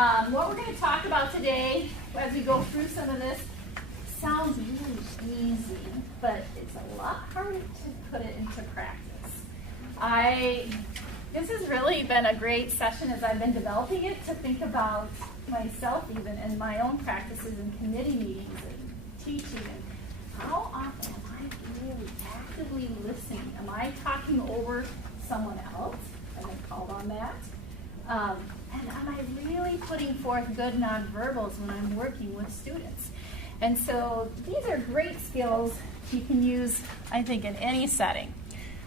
What we're going to talk about today, as we go through some of this, sounds really easy, but it's a lot harder to put it into practice. This has really been a great session as I've been developing it to think about myself even and my own practices and committee meetings and teaching. And how often am I really actively listening? Am I talking over someone else? I've been called on that. And am I really putting forth good nonverbals when I'm working with students? And so these are great skills you can use, I think, in any setting.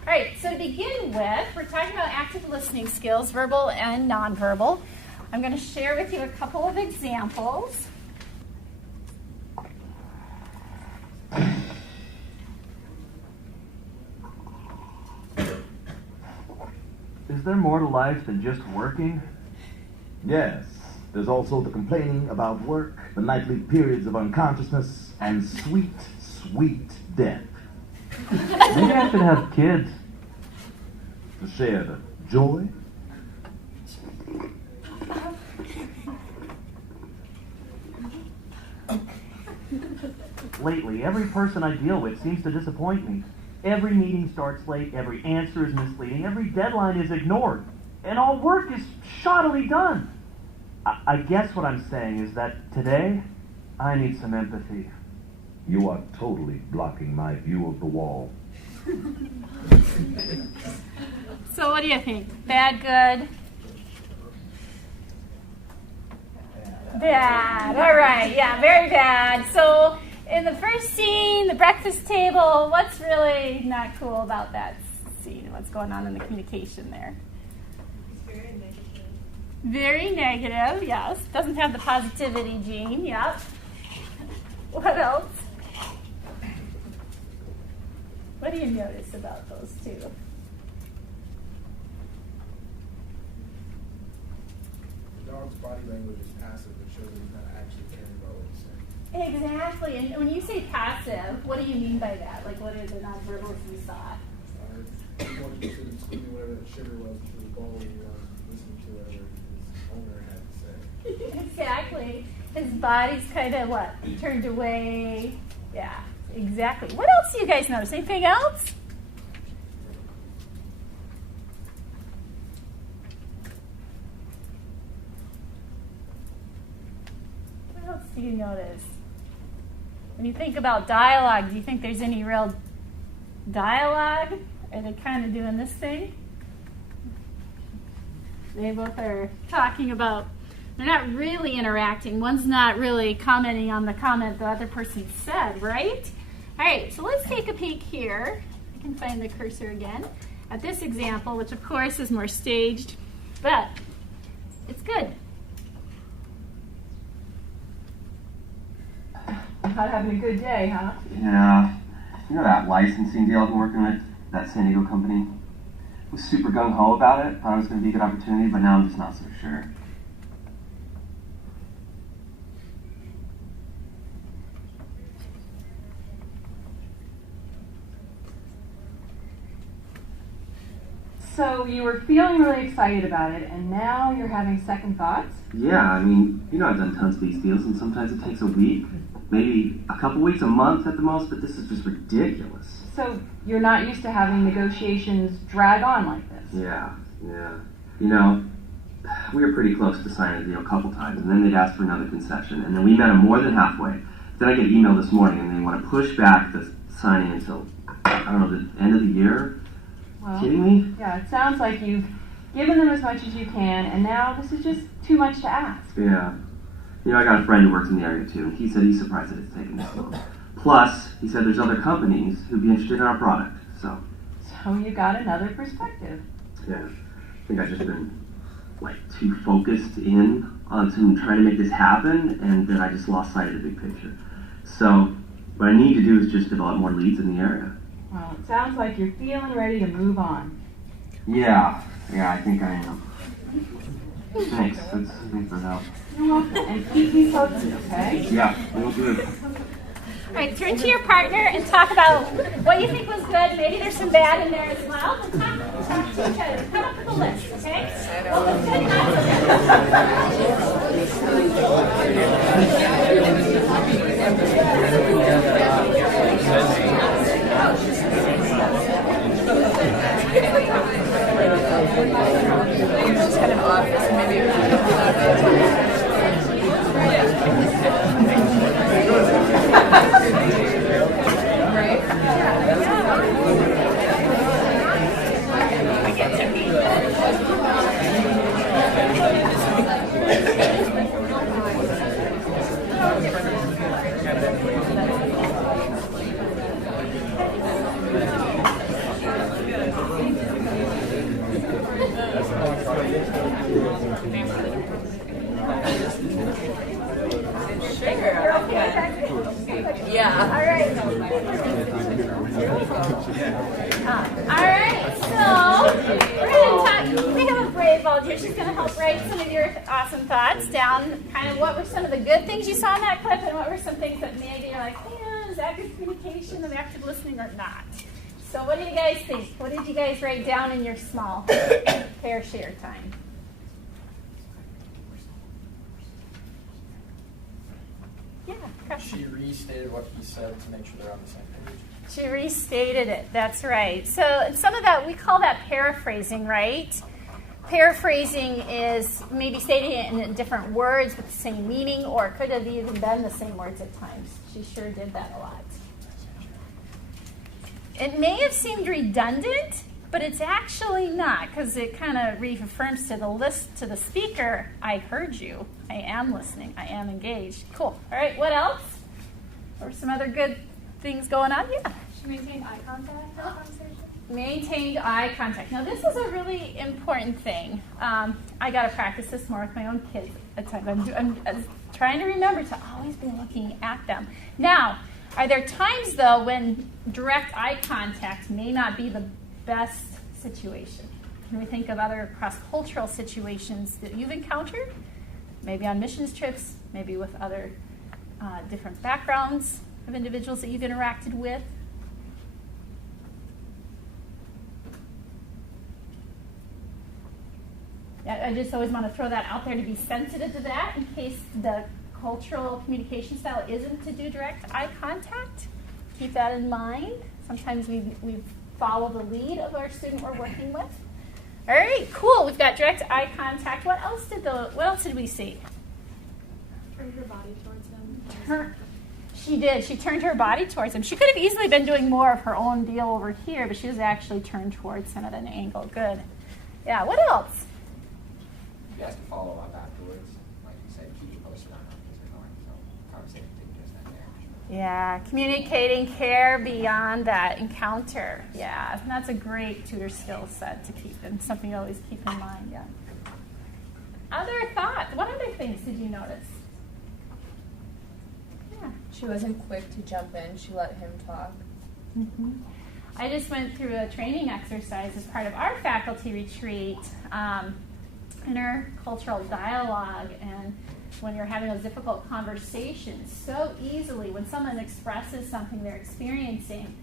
All right, so to begin with, we're talking about active listening skills, verbal and nonverbal. I'm going to share with you a couple of examples. Is there more to life than just working? Yes. There's also the complaining about work, the nightly periods of unconsciousness, and sweet, sweet death. Maybe I should have kids. To share the joy. Lately, every person I deal with seems to disappoint me. Every meeting starts late, every answer is misleading, every deadline is ignored, and all work is shoddily done. I guess what I'm saying is that today, I need some empathy. You are totally blocking my view of the wall. So what do you think? Bad, good? Bad. All right. Yeah, very bad. So in the first scene, the breakfast table, what's really not cool about that scene? What's going on in the communication there? It's very negative. Very negative, yes. Doesn't have the positivity gene, yep. What else? What do you notice about those two? The dog's body language is passive. It shows that he's not actually caring about what he's saying. Exactly. And when you say passive, what do you mean by that? Like, what are the nonverbals you saw? He wanted to sit and scream whatever that sugar was into the bowl, and he was listening to whatever his owner had to say. Exactly. His body's kind of what? Turned away. Yeah, exactly. What else do you guys notice? Anything else? What else do you notice? When you think about dialogue, do you think there's any real dialogue? Are they kind of doing this thing? They both are talking about, they're not really interacting. One's not really commenting on the comment the other person said, right? All right, so let's take a peek here. I can find the cursor again at this example, which of course is more staged, but it's good. Not having a good day, huh? Yeah. You know that licensing deal I've been working with, that San Diego company? I was super gung-ho about it. Thought it was going to be a good opportunity, but now I'm just not so sure. So you were feeling really excited about it, and now you're having second thoughts? Yeah, I mean, you know I've done tons of these deals, and sometimes it takes a week, maybe a couple weeks, a month at the most, but this is just ridiculous. So you're not used to having negotiations drag on like this? Yeah. You know, we were pretty close to signing the deal a couple times, and then they'd ask for another concession, and then we met them more than halfway. Then I get an email this morning, and they want to push back the signing until, I don't know, the end of the year? Well, Kidding me? yeah, it sounds like you've given them as much as you can, and now this is just too much to ask. Yeah. You know, I got a friend who works in the area too, and he said he's surprised that it's taken this long. Plus, he said there's other companies who'd be interested in our product, so. So you got another perspective. Yeah. I think I've just been, like, too focused in on trying to make this happen, and then I just lost sight of the big picture. So, what I need to do is just develop more leads in the area. Well, it sounds like you're feeling ready to move on. Yeah, I think I am. Thanks for the help. You're welcome. And keep me posted, okay? Yeah, we'll do it. All right, turn to your partner and talk about what you think was good. Maybe there's some bad in there as well. And talk to each other. Come up with a list, okay? What was good, not so good. She's going to help write some of your awesome thoughts down, kind of what were some of the good things you saw in that clip and what were some things that maybe you're like, yeah, is that good communication of active listening or not? So what do you guys think? What did you guys write down in your small fair share time? Yeah. She restated what he said to make sure they're on the same page. She restated it. That's right. So some of that, we call that paraphrasing, right? Paraphrasing is maybe stating it in different words with the same meaning, or it could have even been the same words at times. She sure did that a lot. It may have seemed redundant, but it's actually not, because it kind of reaffirms to the speaker, I heard you, I am listening, I am engaged. Cool. All right, what else? Or some other good things going on? Yeah. She maintained eye contact in the conversation. Maintained eye contact. Now, this is a really important thing. I got to practice this more with my own kids at times. I'm trying to remember to always be looking at them. Now, are there times, though, when direct eye contact may not be the best situation? Can we think of other cross-cultural situations that you've encountered? Maybe on missions trips, maybe with other different backgrounds of individuals that you've interacted with? I just always want to throw that out there to be sensitive to that in case the cultural communication style isn't to do direct eye contact. Keep that in mind. Sometimes we follow the lead of our student we're working with. All right, cool. We've got direct eye contact. What else did we see? Turned her body towards him. She did. She turned her body towards him. She could have easily been doing more of her own deal over here, but she was actually turned towards him at an angle. Good. Yeah, what else? You guys can follow up afterwards. Like you said, keep you posted on how things are going. So conversation didn't just end there. Yeah, communicating care beyond that encounter. Yeah, and that's a great tutor skill set to keep and something you always keep in mind. Yeah. Other thoughts? What other things did you notice? Yeah. She wasn't quick to jump in. She let him talk. Mm-hmm. I just went through a training exercise as part of our faculty retreat. Intercultural dialogue, and when you're having those difficult conversations, so easily when someone expresses something they're experiencing,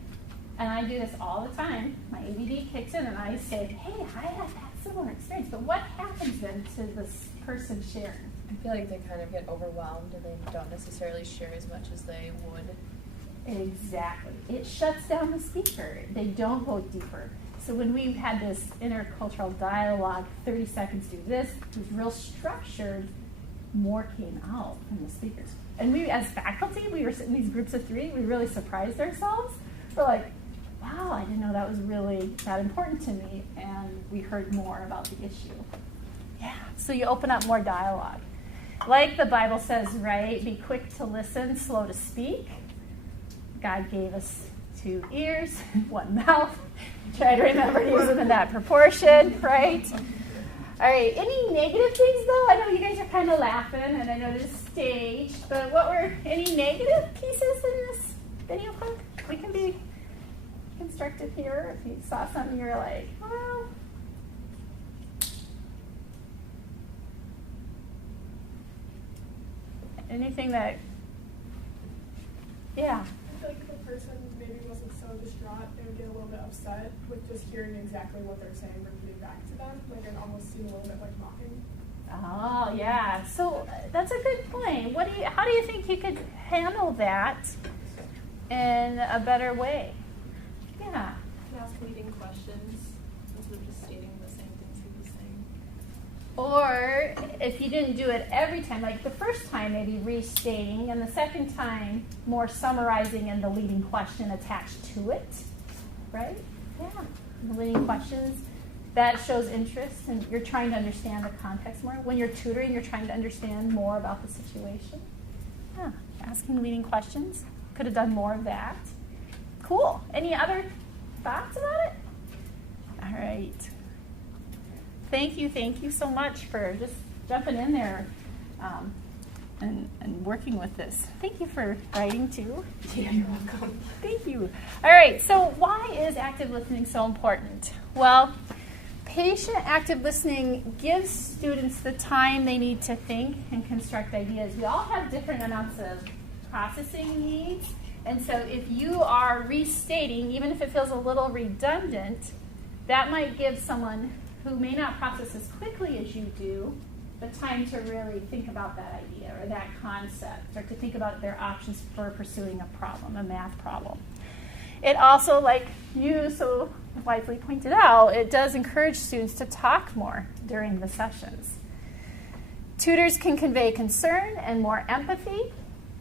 and I do this all the time, my ABD kicks in and I say, hey, I had that similar experience, but what happens then to this person sharing? I feel like they kind of get overwhelmed and they don't necessarily share as much as they would. Exactly. It shuts down the speaker. They don't go deeper. So when we had this intercultural dialogue, 30 seconds do this, it was real structured, more came out from the speakers. And we, as faculty, we were sitting in these groups of three, we really surprised ourselves. We're like, wow, I didn't know that was really that important to me, and we heard more about the issue. Yeah, so you open up more dialogue. Like the Bible says, right, be quick to listen, slow to speak. God gave us 2 ears, 1 mouth. Try to remember to use them in that proportion, right? All right, any negative things, though? I know you guys are kind of laughing, and I know it is staged, but what were any negative pieces in this video clip? We can be constructive here. If you saw something you're like, well, anything that, yeah. I feel like if a person maybe wasn't so distraught, they would get a little bit upset with just hearing exactly what they're saying repeated back to them. Like it almost seemed a little bit like mocking. Oh, yeah. So that's a good point. How do you think you could handle that in a better way? Yeah. And ask leading questions instead of just stating the same things he was saying. Or if you didn't do it every time, like the first time maybe restating, and the second time more summarizing and the leading question attached to it, right? Yeah, the leading questions. That shows interest, and you're trying to understand the context more. When you're tutoring, you're trying to understand more about the situation. Yeah, asking leading questions. Could have done more of that. Cool. Any other thoughts about it? All right. Thank you so much for just jumping in there and working with this. Thank you for writing too. Yeah, you're welcome. Thank you. All right, so why is active listening so important? Well, patient active listening gives students the time they need to think and construct ideas. We all have different amounts of processing needs, and so if you are restating, even if it feels a little redundant, that might give someone who may not process as quickly as you do the time to really think about that idea or that concept, or to think about their options for pursuing a problem, a math problem. It also, like you so wisely pointed out, it does encourage students to talk more during the sessions. Tutors can convey concern and more empathy.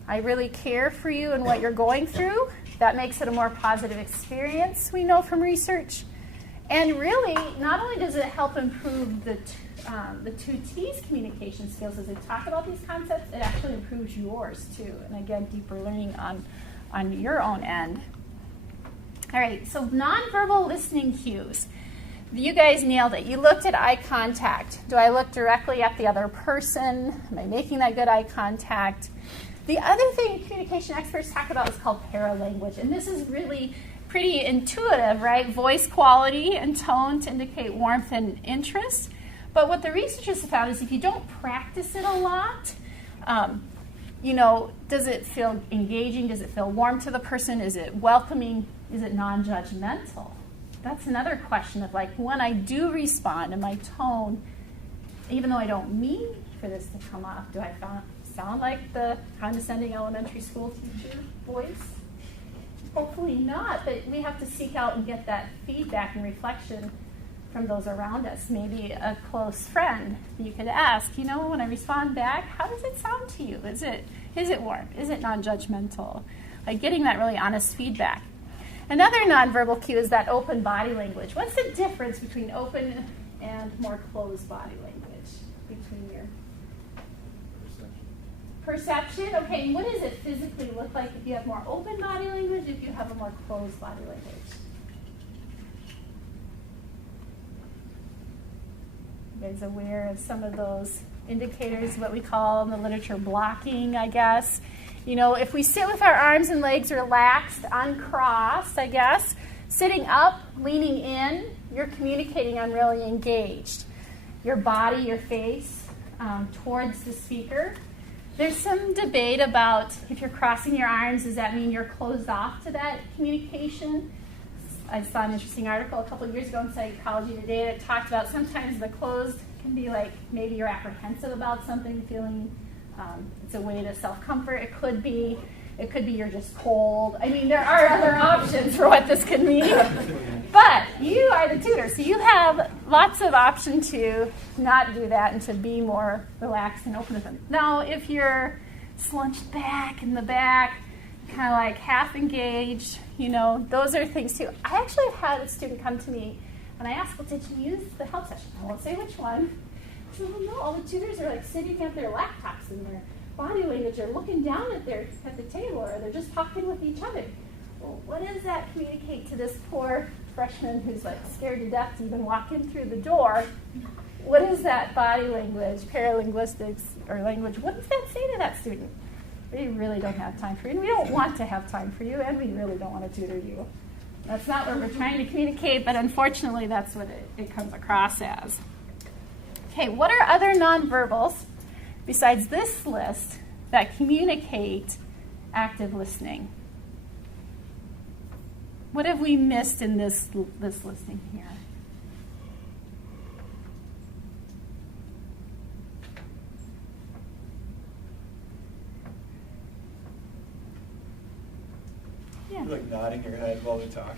I really care for you and what you're going through. That makes it a more positive experience, we know from research. And really, not only does it help improve the tutee's communication skills as they talk about these concepts, it actually improves yours too. And again, deeper learning on your own end. All right, so nonverbal listening cues. You guys nailed it. You looked at eye contact. Do I look directly at the other person? Am I making that good eye contact? The other thing communication experts talk about is called paralanguage, and this is really pretty intuitive, right? Voice quality and tone to indicate warmth and interest. But what the researchers have found is if you don't practice it a lot, does it feel engaging? Does it feel warm to the person? Is it welcoming? Is it non-judgmental? That's another question of like, when I do respond in my tone, even though I don't mean for this to come off, do I sound like the condescending elementary school teacher voice? Hopefully not, but we have to seek out and get that feedback and reflection from those around us. Maybe a close friend, you could ask, when I respond back, how does it sound to you? Is it warm? Is it non-judgmental? Like getting that really honest feedback. Another nonverbal cue is that open body language. What's the difference between open and more closed body language? Between your perception? Okay, and what does it physically look like if you have more open body language, if you have a more closed body language? You guys aware of some of those indicators, what we call in the literature blocking, I guess? If we sit with our arms and legs relaxed, uncrossed, I guess, sitting up, leaning in, you're communicating, I'm really engaged. Your body, your face towards the speaker. There's some debate about if you're crossing your arms, does that mean you're closed off to that communication? I saw an interesting article a couple of years ago in Psychology Today that talked about sometimes the closed can be like maybe you're apprehensive about something, feeling it's a way to self-comfort. It could be you're just cold. I mean, there are other options for what this could mean. But you are the tutor, so you have lots of option to not do that and to be more relaxed and open to them. Now, if you're slunched back in the back, kind of like half engaged, those are things too. I actually have had a student come to me and I asked, well, did you use the help session? I won't say which one. I said, well, no, all the tutors are like sitting at their laptops and their body language are looking down at the table, or they're just talking with each other. Well, what does that communicate to this poor freshman who's like scared to death to even walk in through the door? What is that body language, paralinguistics, or language? What does that say to that student? We really don't have time for you, and we don't want to have time for you, and we really don't want to tutor you. That's not what we're trying to communicate, but unfortunately that's what it comes across as. Okay, what are other nonverbals besides this list that communicate active listening? What have we missed in this listing here? Yeah. Like nodding your head while they're talking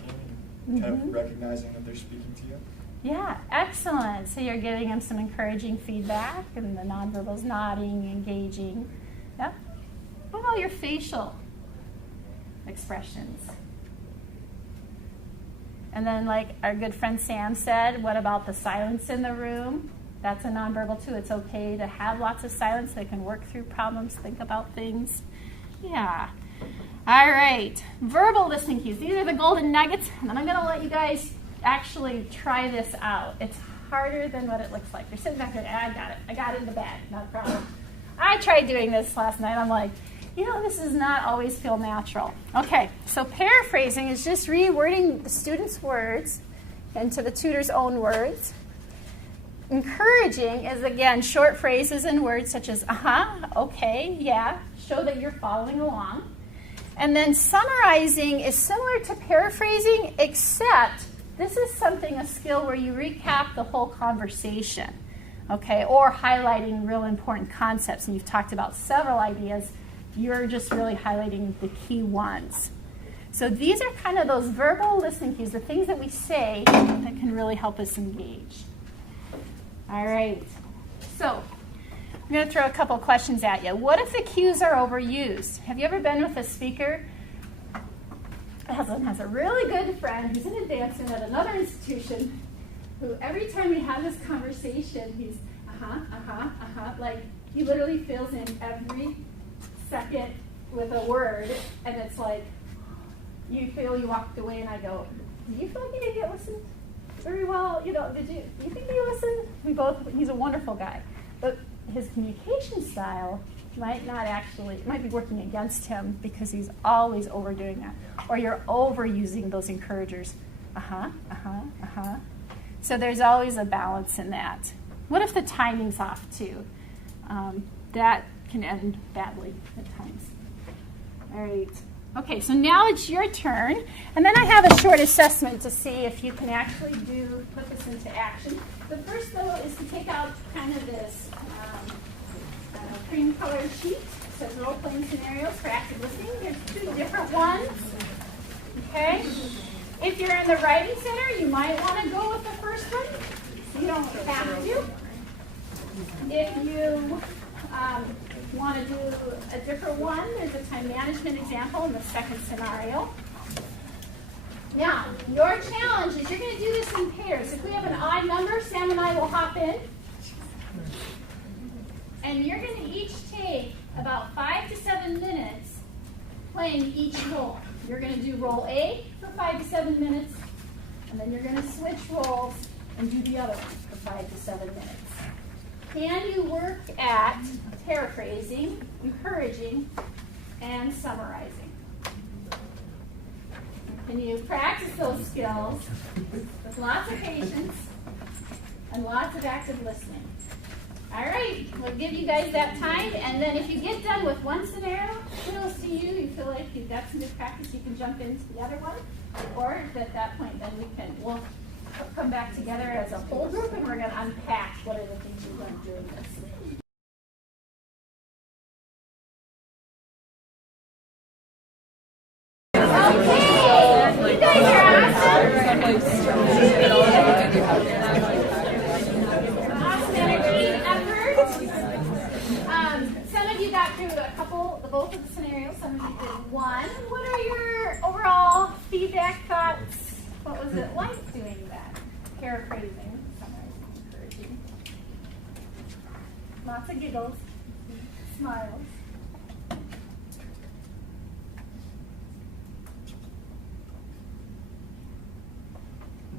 and kind of recognizing that they're speaking to you. Yeah, excellent. So you're giving them some encouraging feedback, and the nonverbal's nodding, engaging. Yep. What about your facial expressions? And then, like our good friend Sam said, what about the silence in the room? That's a nonverbal too. It's okay to have lots of silence. They can work through problems, think about things. Yeah. All right. Verbal listening cues. These are the golden nuggets, and I'm going to let you guys actually try this out. It's harder than what it looks like. You're sitting back there, I got it. I got it in the bag. Not a problem. I tried doing this last night. I'm like, this does not always feel natural. Okay, so paraphrasing is just rewording the student's words into the tutor's own words. Encouraging is, again, short phrases and words such as, okay, yeah, show that you're following along. And then summarizing is similar to paraphrasing, except this is a skill where you recap the whole conversation, okay, or highlighting real important concepts. And you've talked about several ideas. You're just really highlighting the key ones. So these are kind of those verbal listening cues, the things that we say that can really help us engage. All right. So I'm going to throw a couple questions at you. What if the cues are overused? Have you ever been with a speaker? My husband has a really good friend who's an advancement at another institution who every time we have this conversation, he's like he literally fills in every second with a word, and it's like you walked away, and I go, do you feel like you didn't get listened very well? Do you think he listened? He's a wonderful guy, but his communication style might be working against him because he's always overdoing that, or you're overusing those encouragers. So there's always a balance in that. What if the timing's off too? That can end badly at times. All right. Okay, so now it's your turn, and then I have a short assessment to see if you can actually put this into action. The first, though, is to take out kind of this cream-colored sheet. It says role-playing scenarios for active listening. There's 2 different ones. Okay? If you're in the writing center, you might want to go with the first one. You don't have to. If you want to do a different one, there's a time management example in the second scenario. Now, your challenge is you're going to do this in pairs. If we have an odd number, Sam and I will hop in. And you're going to each take about 5 to 7 minutes playing each role. You're going to do role A for 5 to 7 minutes, and then you're going to switch roles and do the other one for 5 to 7 minutes. Can you work at paraphrasing, encouraging, and summarizing? Can you practice those skills with lots of patience and lots of active listening? All right, we'll give you guys that time, and then if you get done with one scenario, kudos to you. You feel like you've got some good practice, you can jump into the other one, or at that point, then we'll come back together as a whole group, and we're going to unpack what are the things you learned during this. Okay, you guys are awesome energy, effort. Some of you got through both of the scenarios. Some of you did one. What are your overall feedback, thoughts? What was it like doing that? Paraphrasing, summarizing, encouraging. Lots of giggles, smiles.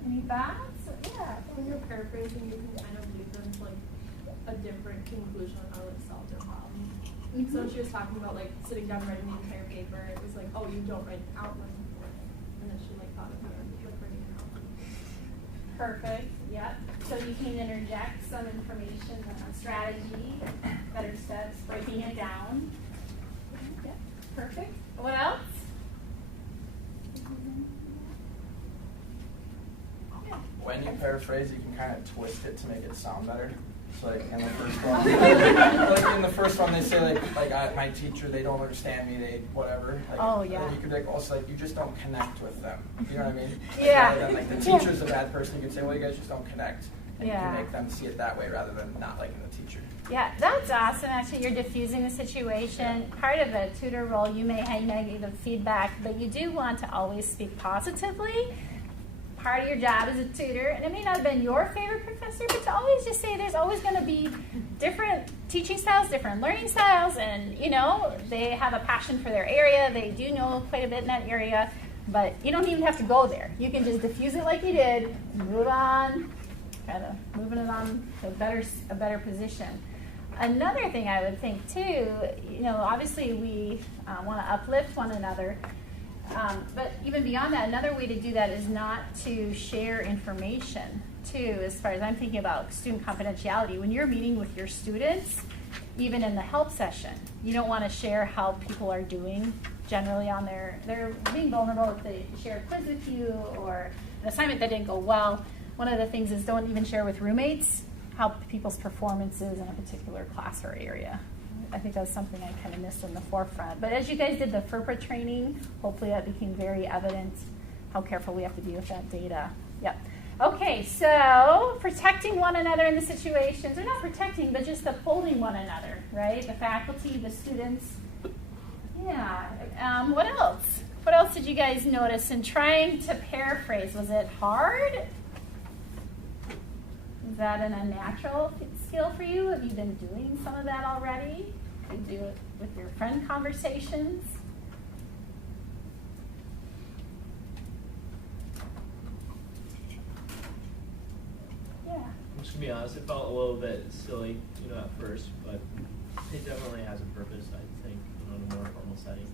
Any thoughts? Yeah. When you're paraphrasing, you can kind of lead them to like a different conclusion on how to solve their problem. Mm-hmm. So she was talking about like sitting down and writing the entire paper. It was like, oh, you don't write an outline for it, and then she like thought of how to like writing an outline. Perfect. Yep. So you can interject some information on strategy, better steps, breaking it down. Yep. Perfect. What else? When you paraphrase, you can kind of twist it to make it sound better. So like in the first one, like in the first one, they say my teacher, they don't understand me, they whatever. Like, oh yeah. And you could be like, also like you just don't connect with them. You know what I mean? Yeah. Rather than like the teacher's a bad person, you could say, well, you guys just don't connect, and Yeah. you can make them see it that way rather than not liking the teacher. Yeah, that's awesome. Actually, you're diffusing the situation. Part of a tutor role, you may have negative feedback, but you do want to always speak positively. Part of your job as a tutor, and it may not have been your favorite professor, but to always just say there's always going to be different teaching styles, different learning styles, and they have a passion for their area. They do know quite a bit in that area, but you don't even have to go there. You can just diffuse it like you did, move on, kind of moving it on to a better position. Another thing I would think too, obviously we want to uplift one another, but even beyond that, another way to do that is not to share information too, as far as I'm thinking about student confidentiality. When you're meeting with your students, even in the help session, you don't want to share how people are doing generally on they're being vulnerable if they share a quiz with you or an assignment that didn't go well. One of the things is don't even share with roommates how people's performances in a particular class or area. I think that's something I kind of missed in the forefront. But as you guys did the FERPA training, hopefully that became very evident how careful we have to be with that data. Yep. Okay, so protecting one another in the situations, or not protecting, but just upholding one another, right? The faculty, the students. Yeah. What else? What else did you guys notice in trying to paraphrase? Was it hard? Is that an unnatural skill for you? Have you been doing some of that already? You do it with your friend conversations? Yeah. I'm just gonna be honest, it felt a little bit silly, at first, but it definitely has a purpose, I think, in a more formal setting.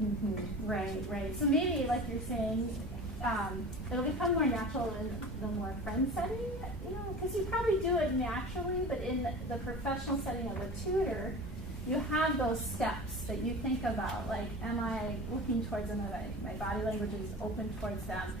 Mm-hmm. Right. So maybe, like you're saying, it'll become more natural in the more friend setting, because you probably do it naturally, but in the professional setting of a tutor, you have those steps that you think about, like, am I looking towards them, my body language is open towards them,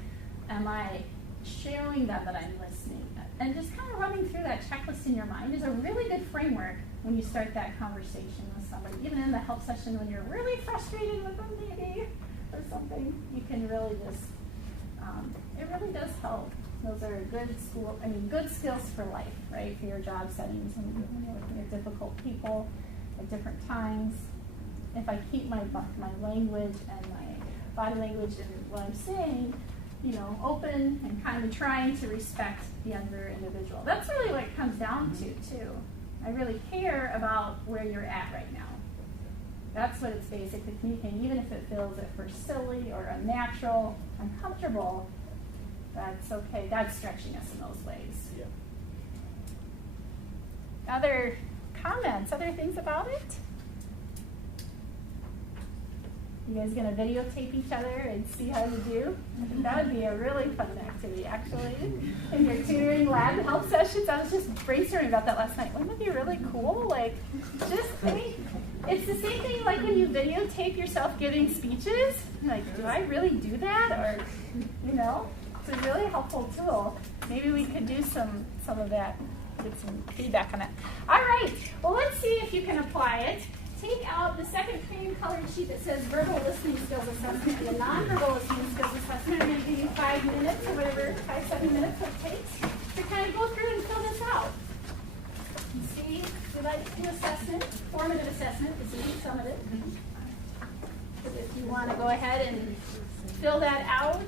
am I showing them that I'm listening? And just kind of running through that checklist in your mind is a really good framework when you start that conversation with somebody. Even in the help session when you're really frustrated with them maybe or something, you can really just, it really does help. Those are good skills for life, right? For your job settings and when you're looking at difficult people at different times. If I keep my language and my body language and what I'm saying, open and kind of trying to respect the other individual. That's really what it comes down to, too. I really care about where you're at right now. That's what it's basically communicating, even if it feels at first silly or unnatural, uncomfortable. That's okay. God's stretching us in those ways. Yeah. Other comments, other things about it? You guys gonna videotape each other and see how you do? I think that would be a really fun activity, actually. In your tutoring lab help sessions, I was just brainstorming about that last night. Wouldn't it be really cool? It's the same thing like when you videotape yourself giving speeches. You're like, do I really do that? Or, it's a really helpful tool. Maybe we could do some of that, get some feedback on it. All right, well, let's see if you can apply it. Take out the second cream-colored sheet that says verbal listening skills assessment and the non-verbal listening skills assessment. I'm going to give you 5 minutes or whatever, 5-7 minutes it takes to kind of go through and fill this out. And see, we like to do assessment, formative assessment, to see some of it. So if you want to go ahead and fill that out.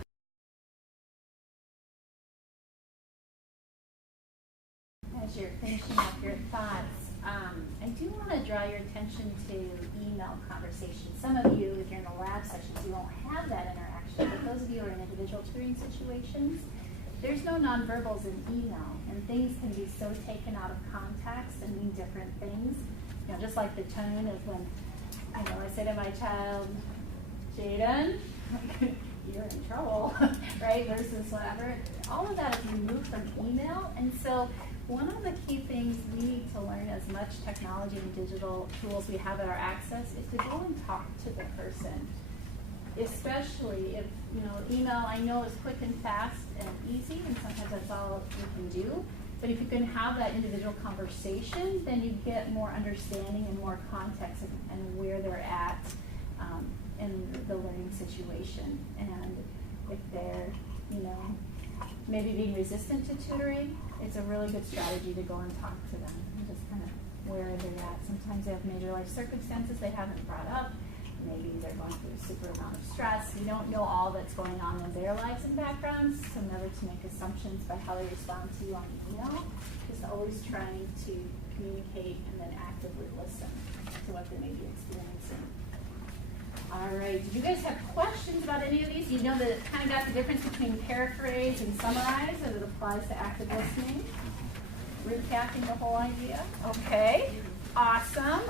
As you're finishing up your thoughts, I do want to draw your attention to email conversations. Some of you, if you're in the lab sessions, you won't have that interaction, but those of you who are in individual tutoring situations, there's no nonverbals in email, and things can be so taken out of context and mean different things. Just like the tone of when, I say to my child, Jaden, you're in trouble, right, versus whatever. All of that is removed from email, and so one of the key things we need to learn as much technology and digital tools we have at our access is to go and talk to the person. Especially if, email I know is quick and fast and easy, and sometimes that's all you can do. But if you can have that individual conversation, then you get more understanding and more context and where they're at in the learning situation. And if they're, maybe being resistant to tutoring, it's a really good strategy to go and talk to them and just kind of where they're at. Sometimes they have major life circumstances they haven't brought up. Maybe they're going through a super amount of stress. You don't know all that's going on in their lives and backgrounds, so never to make assumptions by how they respond to you on email. Just always trying to communicate and then actively listen to what they may be experiencing. All right, did you guys have questions about any of these? You know that it kind of got the difference between paraphrase and summarize as it applies to active listening? Recapping the whole idea? Okay, awesome.